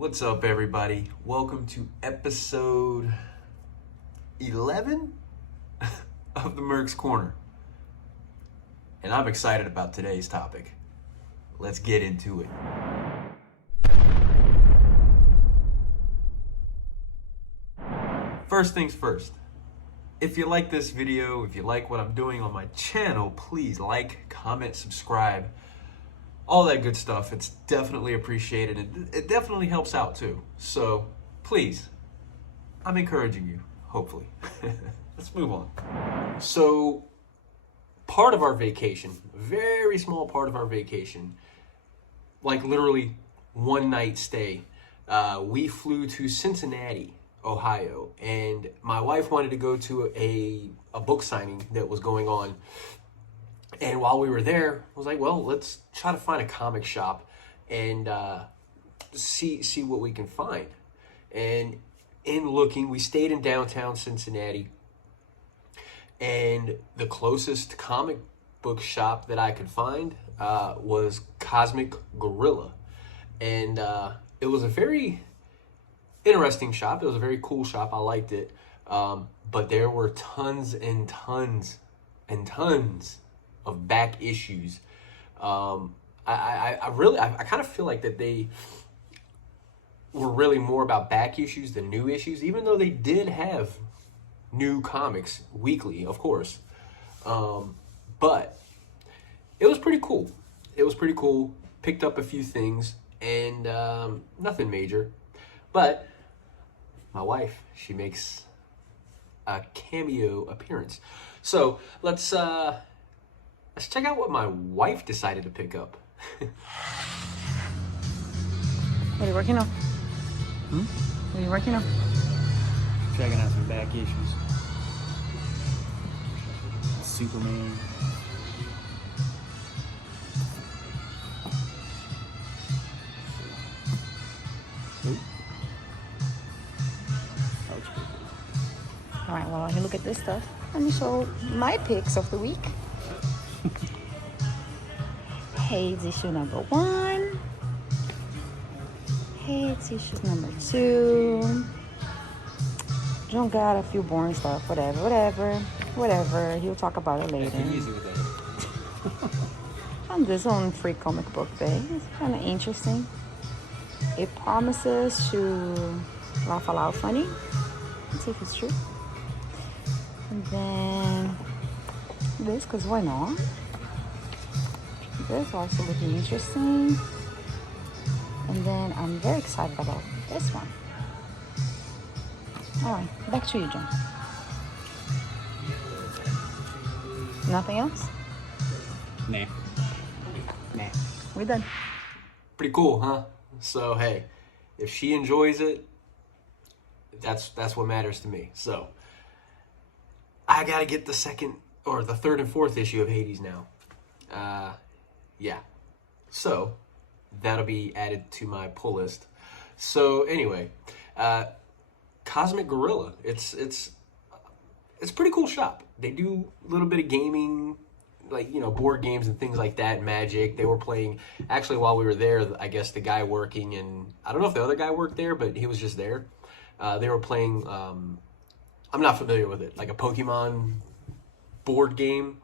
What's up, everybody? Welcome to episode 11 of the Mercs Corner. And I'm excited about today's topic. Let's get into it. First things first. If you like this video, if you like what I'm doing on my channel, please like, comment, subscribe, all that good stuff. It's definitely appreciated, and it definitely helps out too. So please, I'm encouraging you, hopefully. Let's move on. So part of our vacation, very small part of our vacation, like literally one night stay, we flew to Cincinnati, Ohio, and my wife wanted to go to a book signing that was going on. And while we were there, I was like, well, let's try to find a comic shop and see what we can find. And in looking, we stayed in downtown Cincinnati, and the closest comic book shop that I could find was Cosmic Gorilla. And it was a very interesting shop. It was a very cool shop. I liked it. But there were tons and tons and tons of back issues. I kind of feel like that they were really more about back issues than new issues, even though they did have new comics weekly, of course. But it was pretty cool. It was pretty cool. Picked up a few things, and nothing major. But my wife, she makes a cameo appearance. So let's check out what my wife decided to pick up. What are you working on? What are you working on? Checking out some back issues. Superman. All right, well, you look at this stuff. Let me show my picks of the week. Hayes issue number 1. Hayes issue number 2. John got a few boring stuff. Whatever. He'll talk about it later. Easy with that. On this own free comic book day. It's kind of interesting. It promises to laugh aloud funny. Let's see if it's true. And then this, because why not? This also looking interesting. And then I'm very excited about this one. All right, back to you, John. Nothing else? Nah. We're done. Pretty cool, huh? So hey, if she enjoys it, that's what matters to me. So I gotta get the second or the third and fourth issue of Hades now. Yeah. So that'll be added to my pull list. So anyway, Cosmic Gorilla. It's a pretty cool shop. They do a little bit of gaming, like, you know, board games and things like that, Magic. They were playing, actually, while we were there, I guess the guy working, and I don't know if the other guy worked there, but he was just there. They were playing, I'm not familiar with it, like a Pokemon board game.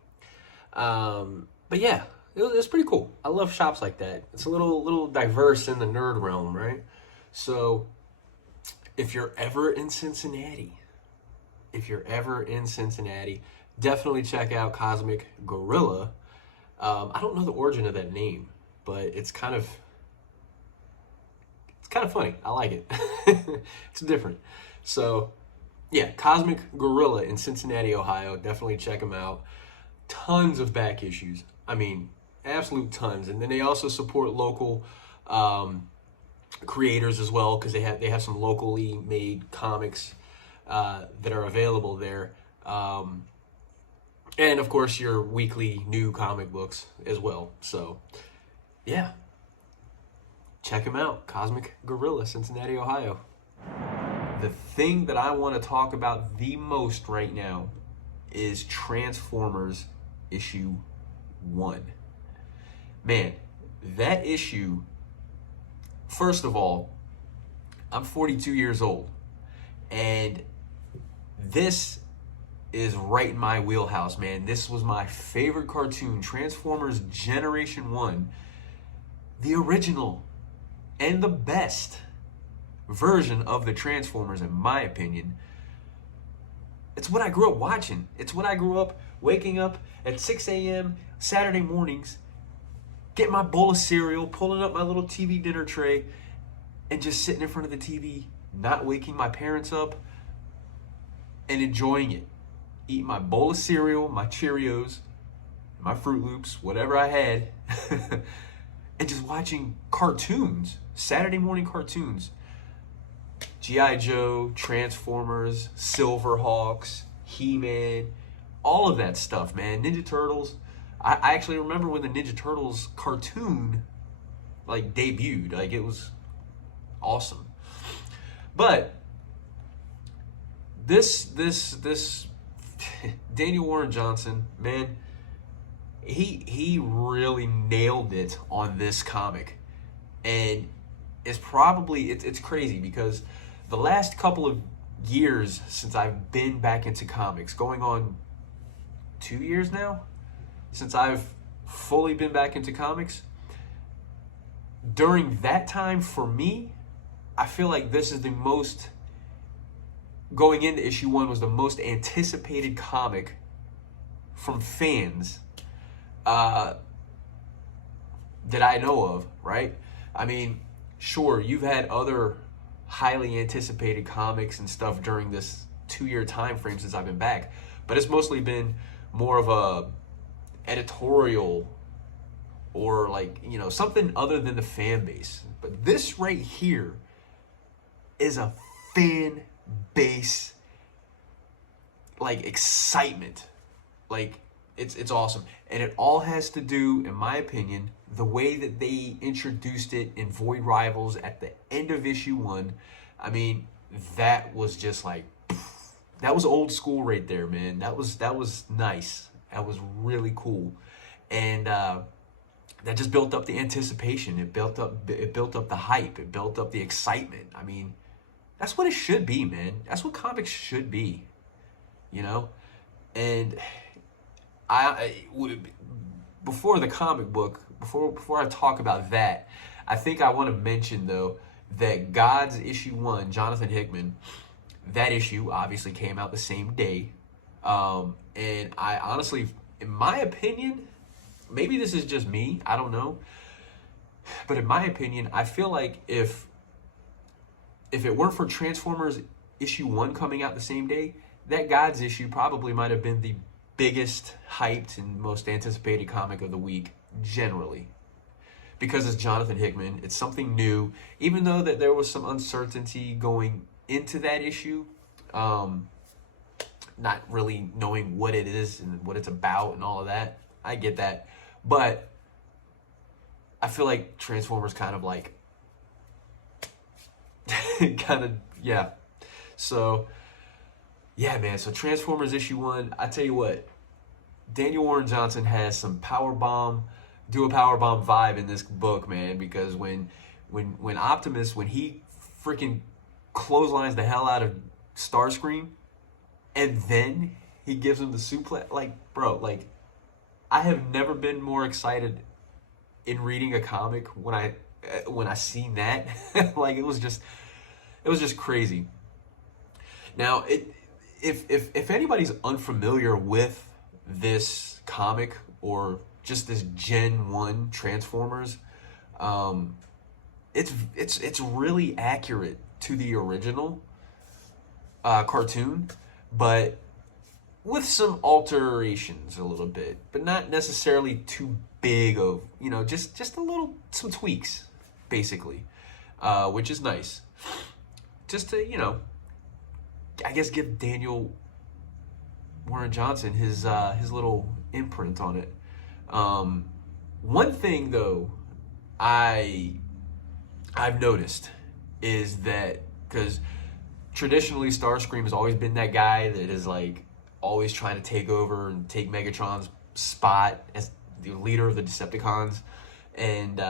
But yeah, it was pretty cool. I love shops like that. It's a little diverse in the nerd realm, right? So if you're ever in Cincinnati, definitely check out Cosmic Gorilla. I don't know the origin of that name, but it's kind of funny. I like it. It's different. So yeah, Cosmic Gorilla in Cincinnati, Ohio. Definitely check them out. Tons of back issues. I mean, absolute tons. And then they also support local creators as well, because they have some locally made comics that are available there. And of course your weekly new comic books as well. So yeah, check them out. Cosmic Gorilla, Cincinnati, Ohio. The thing that I want to talk about the most right now is Transformers issue 1. Man, that issue, first of all, I'm 42 years old, and this is right in my wheelhouse, man. This was my favorite cartoon, Transformers Generation 1, the original and the best version of the Transformers, in my opinion. It's what I grew up watching. It's what I grew up waking up at 6 a.m. Saturday mornings, getting my bowl of cereal, pulling up my little TV dinner tray, and just sitting in front of the TV, not waking my parents up, and enjoying it. Eating my bowl of cereal, my Cheerios, my Fruit Loops, whatever I had, and just watching cartoons, Saturday morning cartoons. G.I. Joe, Transformers, Silverhawks, He-Man, all of that stuff, man. Ninja Turtles. I actually remember when the Ninja Turtles cartoon like debuted. Like, it was awesome. But this Daniel Warren Johnson, man, he really nailed it on this comic. And it's probably it's crazy because the last couple of years since I've been back into comics, going on 2 years now since I've fully been back into comics, during that time, for me, I feel like this is the most, going into issue 1, was the most anticipated comic from fans that I know of, right? I mean, sure, you've had other highly anticipated comics and stuff during this 2-year time frame since I've been back, but it's mostly been more of a editorial or, like, you know, something other than the fan base. But this right here is a fan base, like, excitement. Like, it's awesome. And it all has to do, in my opinion, the way that they introduced it in Void Rivals at the end of issue 1. I mean, that was just like, that was old school right there, man. That was nice. That was really cool. And that just built up the anticipation. It built up the hype. It built up the excitement. I mean, that's what it should be, man. That's what comics should be, you know? And before the comic book, before I talk about that, I think I want to mention, though, that God's issue 1, Jonathan Hickman, that issue obviously came out the same day. And I honestly, in my opinion, maybe this is just me, I don't know, but in my opinion, I feel like if it weren't for Transformers issue 1 coming out the same day, that God's issue probably might have been the biggest, hyped, and most anticipated comic of the week, generally. Because it's Jonathan Hickman, it's something new, even though that there was some uncertainty going into that issue, not really knowing what it is and what it's about and all of that. I get that. But I feel like Transformers kind of like, yeah. So, yeah, man. So Transformers issue 1, I tell you what, Daniel Warren Johnson has some do a powerbomb vibe in this book, man, because when Optimus, when he freaking clotheslines the hell out of Starscream, and then he gives him the suplex, like, bro, like, I have never been more excited in reading a comic when I seen that. Like, it was just crazy. Now, if anybody's unfamiliar with this comic or just this Gen 1 Transformers, it's really accurate to the original cartoon, but with some alterations a little bit, but not necessarily too big of, you know, just some tweaks, basically, which is nice. Just to, you know, I guess give Daniel Warren Johnson his little imprint on it. One thing, though, I've noticed is that, because traditionally Starscream has always been that guy that is like always trying to take over and take Megatron's spot as the leader of the Decepticons, and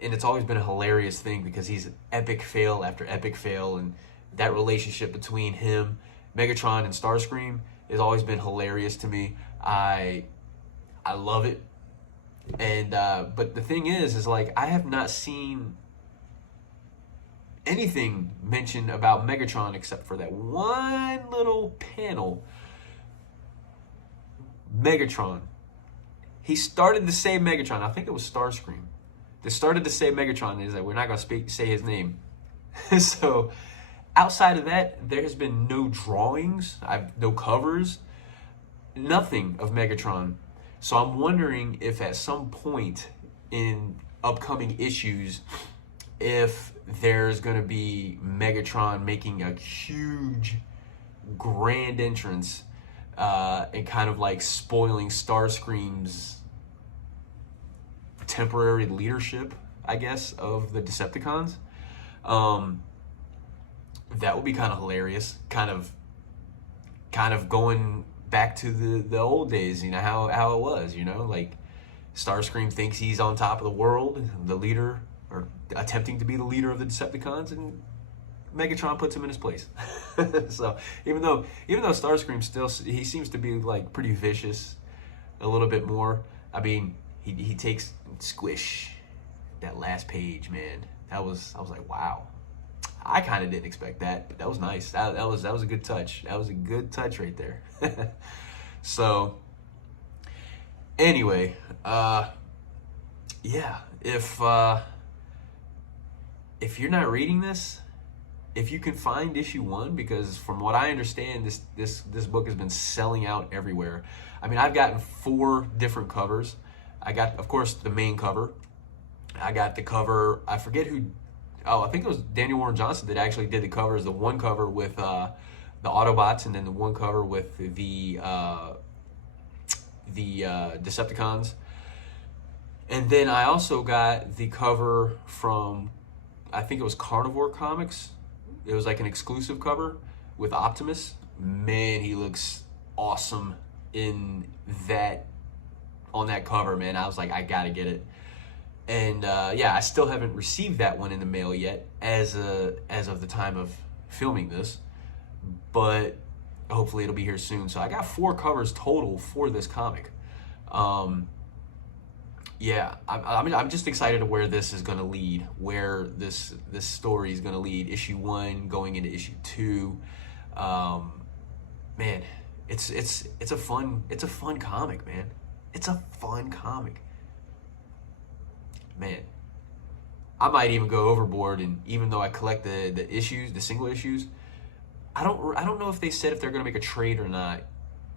and it's always been a hilarious thing because he's epic fail after epic fail, and that relationship between him, Megatron, and Starscream has always been hilarious to me. I love it. And but the thing is like I have not seen anything mentioned about Megatron except for that one little panel. Megatron. He started to say Megatron. I think it was Starscream. They started to say Megatron. Is that we're not going to say his name. So outside of that, there has been no drawings. No covers. Nothing of Megatron. So I'm wondering if at some point in upcoming issues, if there's going to be Megatron making a huge, grand entrance and kind of like spoiling Starscream's temporary leadership, I guess, of the Decepticons. That would be kind of hilarious. Kind of going back to the old days, you know, how it was, you know, like Starscream thinks he's on top of the world, the leader, or attempting to be the leader of the Decepticons, and Megatron puts him in his place. So even though Starscream still, he seems to be like pretty vicious a little bit more. I mean, he takes squish that last page, man. I was like, wow. I kind of didn't expect that, but that was nice. That was a good touch. That was a good touch right there. So anyway, yeah, if you're not reading this, if you can find issue 1, because from what I understand, this book has been selling out everywhere. I mean, I've gotten 4 different covers. I got, of course, the main cover. I got the cover, I forget who. Oh, I think it was Daniel Warren Johnson that actually did the covers. The one cover with the Autobots, and then the one cover with the Decepticons. And then I also got the cover from, I think it was Carnivore Comics. It was like an exclusive cover with Optimus. Man, he looks awesome in that, on that cover, man. I was like, I gotta get it. And yeah, I still haven't received that one in the mail yet, as of the time of filming this, but hopefully it'll be here soon. So I got 4 covers total for this comic. Yeah, I'm just excited to where this is going to lead, where this story is going to lead. Issue 1 going into issue 2. Man, it's a fun comic, man. It's a fun comic. Man, I might even go overboard, and even though I collect the issues, the single issues, I don't know if they said if they're gonna make a trade or not,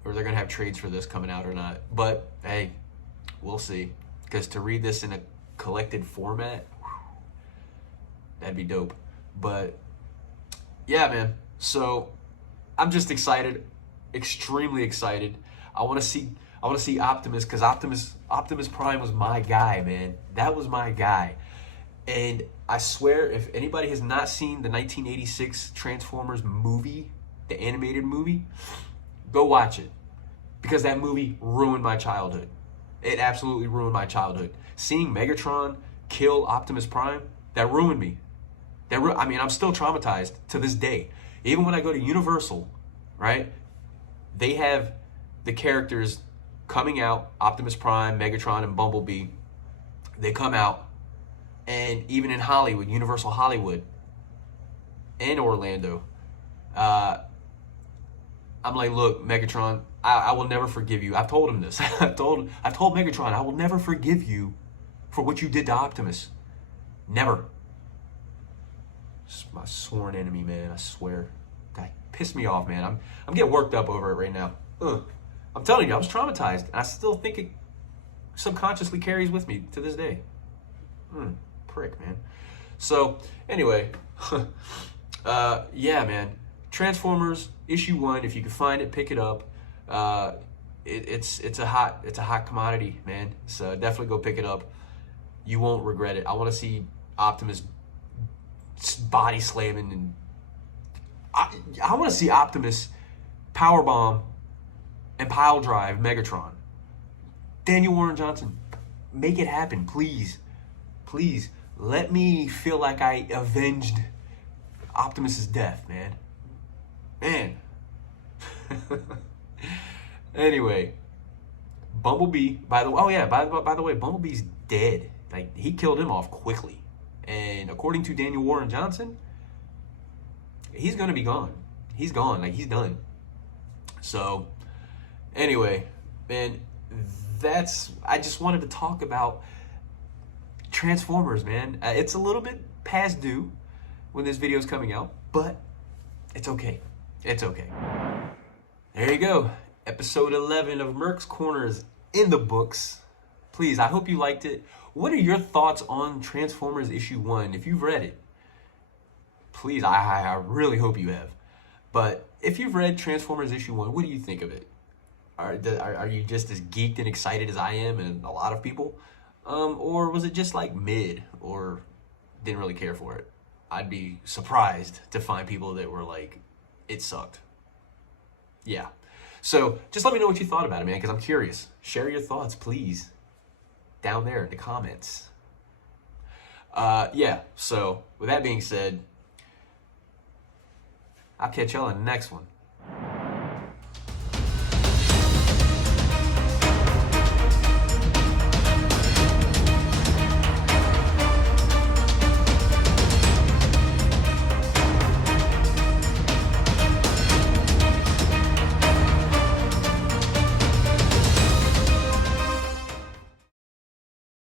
or they're gonna have trades for this coming out or not. But hey, we'll see. Because to read this in a collected format, that'd be dope. But yeah, man. So I'm just excited, extremely excited. I want to see Optimus, because Optimus Prime was my guy, man. That was my guy. And I swear, if anybody has not seen the 1986 Transformers movie, the animated movie, go watch it. Because that movie ruined my childhood. It absolutely ruined my childhood. Seeing Megatron kill Optimus Prime, that ruined me. I mean, I'm still traumatized to this day. Even when I go to Universal, right? They have the characters coming out, Optimus Prime, Megatron, and Bumblebee. They come out, and even in Hollywood, Universal Hollywood, and Orlando, I'm like, look, Megatron, I will never forgive you. I've told him this. I've told Megatron, I will never forgive you for what you did to Optimus. Never. It's my sworn enemy, man. I swear. Guy pissed me off, man. I'm getting worked up over it right now. Ugh. I'm telling you, I was traumatized, and I still think it subconsciously carries with me to this day. Prick, man. So anyway, yeah, man. Transformers issue 1. If you can find it, pick it up. It's a hot commodity, man. So definitely go pick it up. You won't regret it. I want to see Optimus body slamming, and I want to see Optimus powerbomb and pile drive Megatron. Daniel Warren Johnson, make it happen, please. Please, Let me feel like I avenged Optimus's death, man. Man. Anyway, Bumblebee, by the way, Bumblebee's dead. Like, he killed him off quickly. And according to Daniel Warren Johnson, he's going to be gone. He's gone. Like, he's done. So, anyway, man, I just wanted to talk about Transformers, man. It's a little bit past due when this video is coming out, but it's okay. It's okay. There you go. Episode 11 of Mercs Corner is in the books. Please, I hope you liked it. What are your thoughts on Transformers issue 1? If you've read it, please, I really hope you have. But if you've read Transformers issue 1, what do you think of it? Are you just as geeked and excited as I am and a lot of people? Or was it just like mid or didn't really care for it? I'd be surprised to find people that were like, it sucked. Yeah. So just let me know what you thought about it, man, because I'm curious. Share your thoughts, please, down there in the comments. Yeah, so with that being said, I'll catch y'all in the next one.